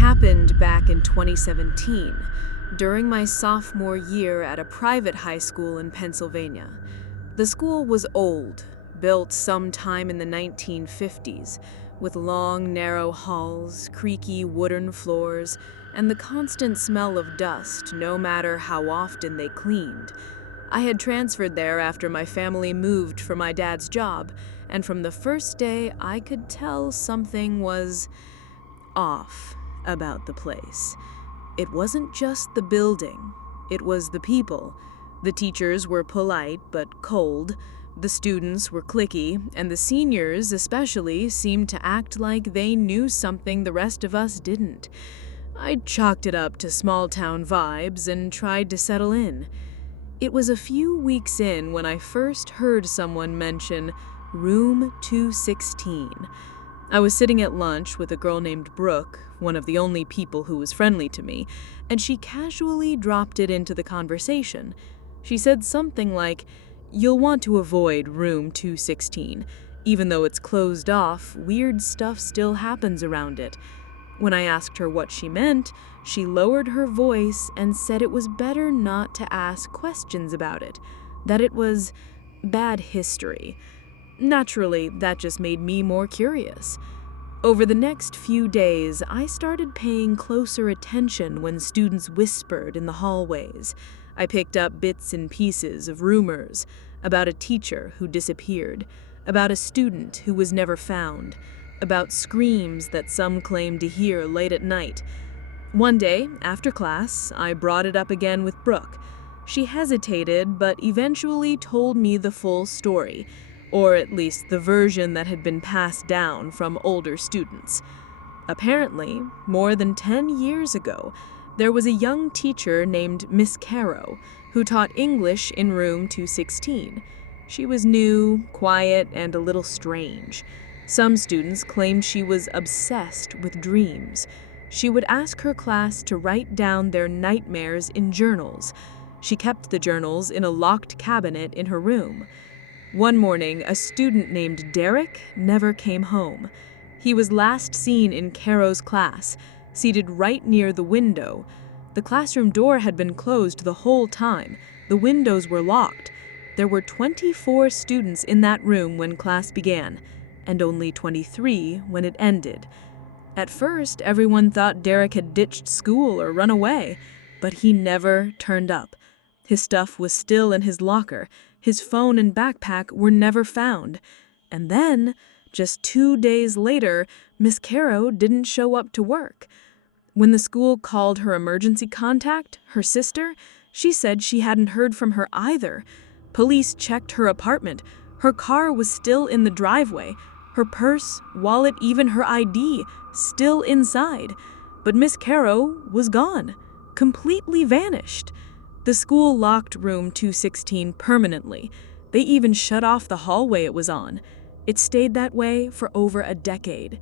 happened back in 2017, during my sophomore year at a private high school in Pennsylvania. The school was old, built sometime in the 1950s, with long, narrow halls, creaky wooden floors, and the constant smell of dust no matter how often they cleaned. I had transferred there after my family moved for my dad's job, and from the first day I could tell something was off about the place. It wasn't just the building, it was the people. The teachers were polite but cold, the students were cliquey, and the seniors especially seemed to act like they knew something the rest of us didn't. I chalked it up to small-town vibes and tried to settle in. It was a few weeks in when I first heard someone mention Room 216. I was sitting at lunch with a girl named Brooke, one of the only people who was friendly to me, and she casually dropped it into the conversation. She said something like, "You'll want to avoid Room 216. Even though it's closed off, weird stuff still happens around it." When I asked her what she meant, she lowered her voice and said it was better not to ask questions about it, that it was bad history. Naturally, that just made me more curious. Over the next few days, I started paying closer attention when students whispered in the hallways. I picked up bits and pieces of rumors about a teacher who disappeared, about a student who was never found, about screams that some claimed to hear late at night. One day, after class, I brought it up again with Brooke. She hesitated, but eventually told me the full story, or at least the version that had been passed down from older students. Apparently, more than 10 years ago, there was a young teacher named Miss Caro who taught English in room 216. She was new, quiet, and a little strange. Some students claimed she was obsessed with dreams. She would ask her class to write down their nightmares in journals. She kept the journals in a locked cabinet in her room. One morning, a student named Derek never came home. He was last seen in Caro's class, seated right near the window. The classroom door had been closed the whole time. The windows were locked. There were 24 students in that room when class began, and only 23 when it ended. At first, everyone thought Derek had ditched school or run away, but he never turned up. His stuff was still in his locker. His phone and backpack were never found. And then, just 2 days later, Miss Caro didn't show up to work. When the school called her emergency contact, her sister, she said she hadn't heard from her either. Police checked her apartment. Her car was still in the driveway. Her purse, wallet, even her ID, still inside. But Miss Caro was gone, completely vanished. The school locked room 216 permanently. They even shut off the hallway it was on. It stayed that way for over a decade.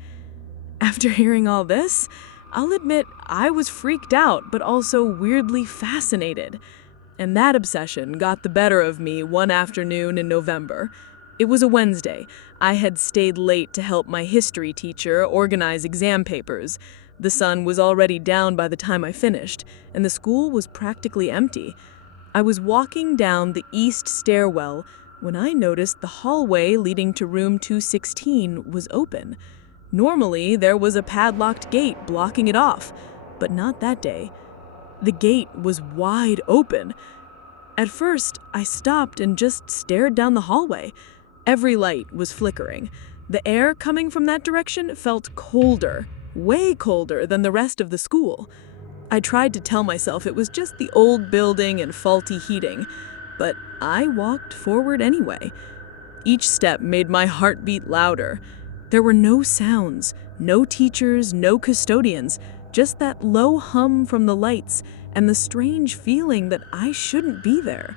After hearing all this, I'll admit I was freaked out, but also weirdly fascinated. And that obsession got the better of me one afternoon in November. It was a Wednesday. I had stayed late to help my history teacher organize exam papers. The sun was already down by the time I finished, and the school was practically empty. I was walking down the east stairwell when I noticed the hallway leading to room 216 was open. Normally, there was a padlocked gate blocking it off, but not that day. The gate was wide open. At first, I stopped and just stared down the hallway. Every light was flickering. The air coming from that direction felt colder, way colder than the rest of the school. I tried to tell myself it was just the old building and faulty heating, but I walked forward anyway. Each step made my heart beat louder. There were no sounds, no teachers, no custodians, just that low hum from the lights and the strange feeling that I shouldn't be there.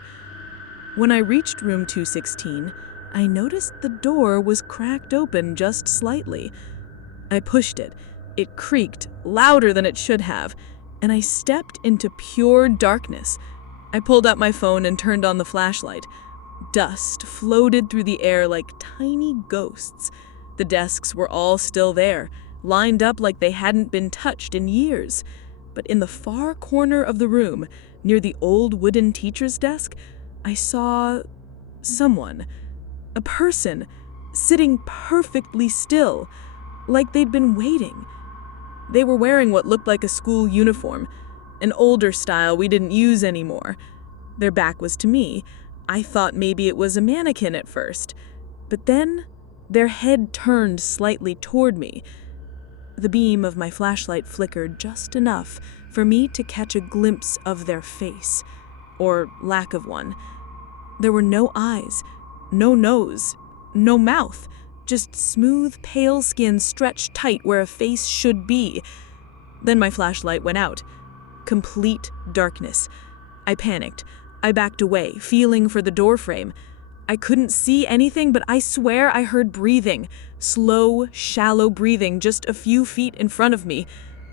When I reached room 216, I noticed the door was cracked open just slightly. I pushed it. It creaked louder than it should have, and I stepped into pure darkness. I pulled out my phone and turned on the flashlight. Dust floated through the air like tiny ghosts. The desks were all still there, lined up like they hadn't been touched in years. But in the far corner of the room, near the old wooden teacher's desk, I saw someone, a person, sitting perfectly still, like they'd been waiting. They were wearing what looked like a school uniform, an older style we didn't use anymore. Their back was to me. I thought maybe it was a mannequin at first, but then their head turned slightly toward me. The beam of my flashlight flickered just enough for me to catch a glimpse of their face, or lack of one. There were no eyes, no nose, no mouth, just smooth, pale skin stretched tight where a face should be. Then my flashlight went out. Complete darkness. I panicked. I backed away, feeling for the doorframe. I couldn't see anything, but I swear I heard breathing. Slow, shallow breathing just a few feet in front of me.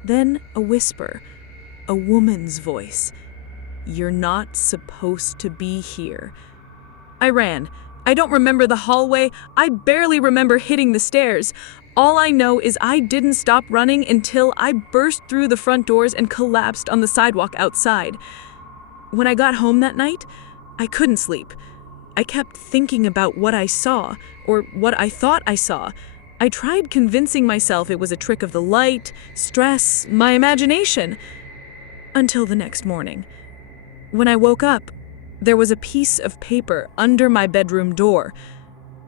Then a whisper. A woman's voice. "You're not supposed to be here." I ran. I don't remember the hallway. I barely remember hitting the stairs. All I know is I didn't stop running until I burst through the front doors and collapsed on the sidewalk outside. When I got home that night, I couldn't sleep. I kept thinking about what I saw, or what I thought I saw. I tried convincing myself it was a trick of the light, stress, my imagination. Until the next morning. When I woke up, there was a piece of paper under my bedroom door.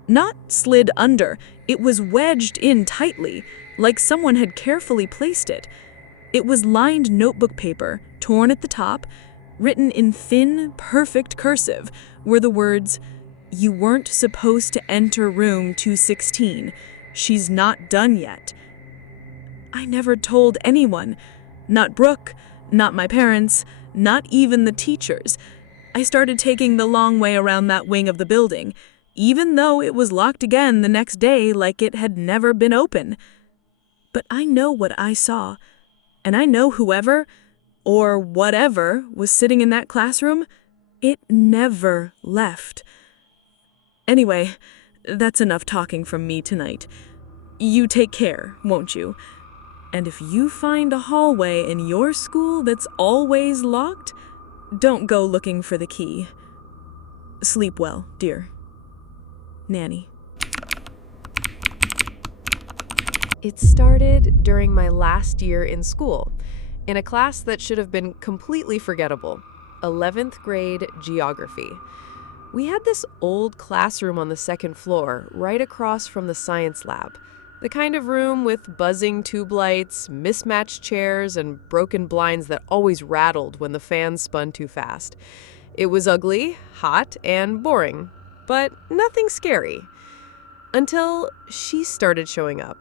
Not slid under, it was wedged in tightly, like someone had carefully placed it. It was lined notebook paper, torn at the top. Written in thin, perfect cursive were the words, "You weren't supposed to enter room 216. She's not done yet." I never told anyone. Not Brooke, not my parents, not even the teachers. I started taking the long way around that wing of the building, even though it was locked again the next day like it had never been open. But I know what I saw, and I know whoever or whatever was sitting in that classroom, it never left. Anyway, that's enough talking from me tonight. You take care, won't you? And if you find a hallway in your school that's always locked, don't go looking for the key. Sleep well, dear. Nanny. It started during my last year in school, in a class that should have been completely forgettable, 11th grade geography. We had this old classroom on the second floor, right across from the science lab. The kind of room with buzzing tube lights, mismatched chairs, and broken blinds that always rattled when the fans spun too fast. It was ugly, hot, and boring, but nothing scary. Until she started showing up.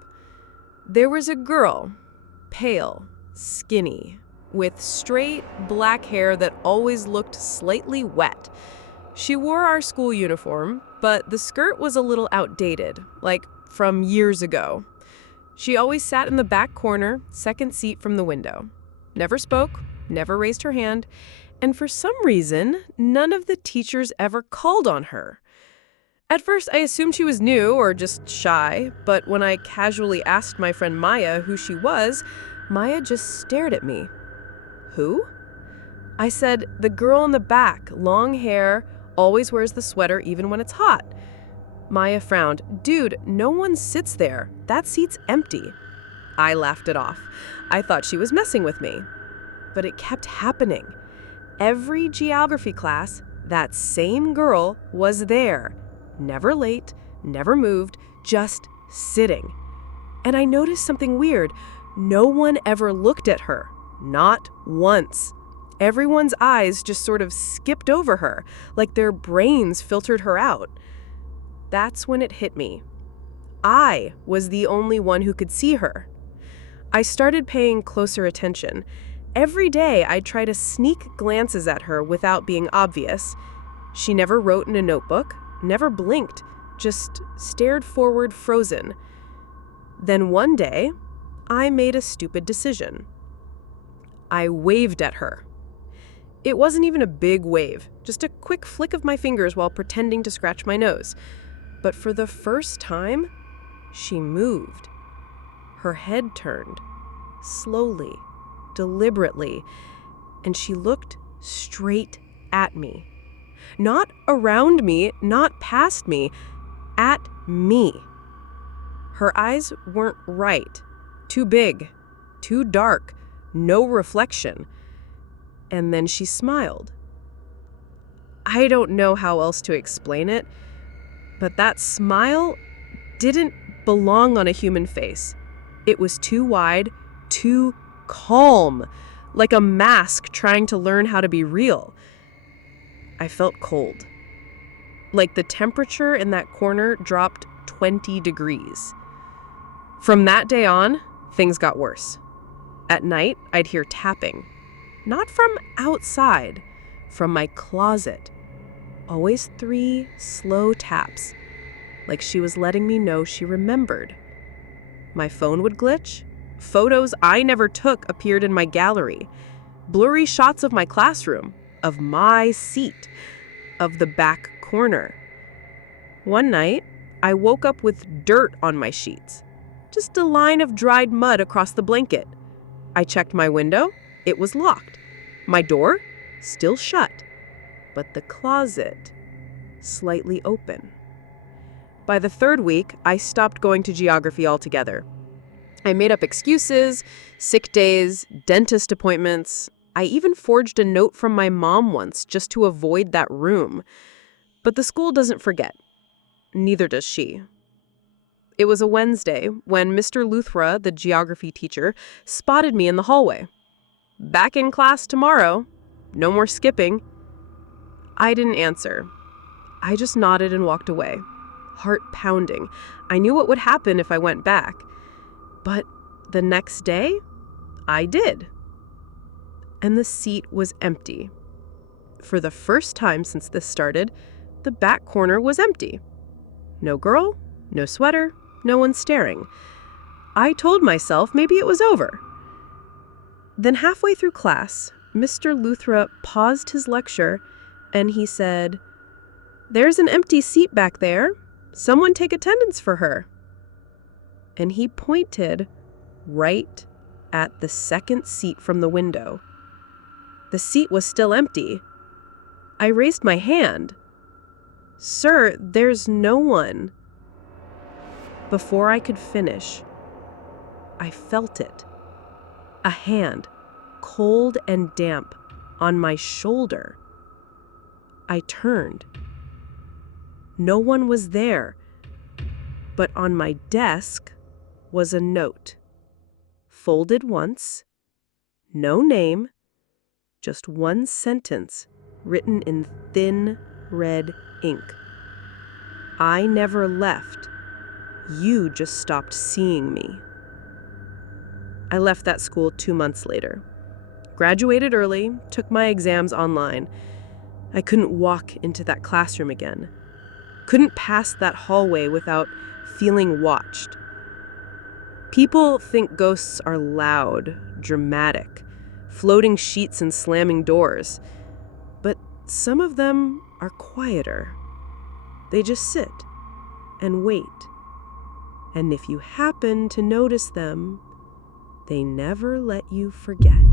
There was a girl, pale, skinny, with straight black hair that always looked slightly wet. She wore our school uniform, but the skirt was a little outdated, like from years ago. She always sat in the back corner, second seat from the window. Never spoke, never raised her hand, and for some reason, none of the teachers ever called on her. At first, I assumed she was new or just shy, but when I casually asked my friend Maya who she was, Maya just stared at me. "Who?" I said, "The girl in the back, long hair, always wears the sweater even when it's hot." Maya frowned. "Dude, no one sits there. That seat's empty." I laughed it off. I thought she was messing with me. But it kept happening. Every geography class, that same girl was there. Never late, never moved, just sitting. And I noticed something weird. No one ever looked at her. Not once. Everyone's eyes just sort of skipped over her, like their brains filtered her out. That's when it hit me. I was the only one who could see her. I started paying closer attention. Every day I'd try to sneak glances at her without being obvious. She never wrote in a notebook, never blinked, just stared forward frozen. Then one day, I made a stupid decision. I waved at her. It wasn't even a big wave, just a quick flick of my fingers while pretending to scratch my nose. But for the first time, she moved. Her head turned, slowly, deliberately, and she looked straight at me. Not around me, not past me, at me. Her eyes weren't right. Too big, too dark, no reflection. And then she smiled. I don't know how else to explain it, but that smile didn't belong on a human face. It was too wide, too calm, like a mask trying to learn how to be real. I felt cold. Like the temperature in that corner dropped 20 degrees. From that day on, things got worse. At night, I'd hear tapping. Not from outside, from my closet. Always 3 slow taps, like she was letting me know she remembered. My phone would glitch. Photos I never took appeared in my gallery. Blurry shots of my classroom, of my seat, of the back corner. One night, I woke up with dirt on my sheets. Just a line of dried mud across the blanket. I checked my window. It was locked. My door, still shut. But the closet, slightly open. By the 3rd week, I stopped going to geography altogether. I made up excuses, sick days, dentist appointments. I even forged a note from my mom once just to avoid that room. But the school doesn't forget. Neither does she. It was a Wednesday when Mr. Luthra, the geography teacher, spotted me in the hallway. Back in class tomorrow. No more skipping. I didn't answer. I just nodded and walked away, heart pounding. I knew what would happen if I went back. But the next day, I did. And the seat was empty. For the first time since this started, the back corner was empty. No girl, no sweater, no one staring. I told myself maybe it was over. Then halfway through class, Mr. Luthra paused his lecture and he said, "There's an empty seat back there. Someone take attendance for her." And he pointed right at the second seat from the window. The seat was still empty. I raised my hand. "Sir, there's no one." Before I could finish, I felt it. A hand, cold and damp, on my shoulder. I turned. No one was there, but on my desk was a note. Folded once, no name, just one sentence written in thin red ink. "I never left. You just stopped seeing me." I left that school 2 months later. Graduated early, took my exams online. I couldn't walk into that classroom again. Couldn't pass that hallway without feeling watched. People think ghosts are loud, dramatic, floating sheets and slamming doors. But some of them are quieter. They just sit and wait. And if you happen to notice them, they never let you forget.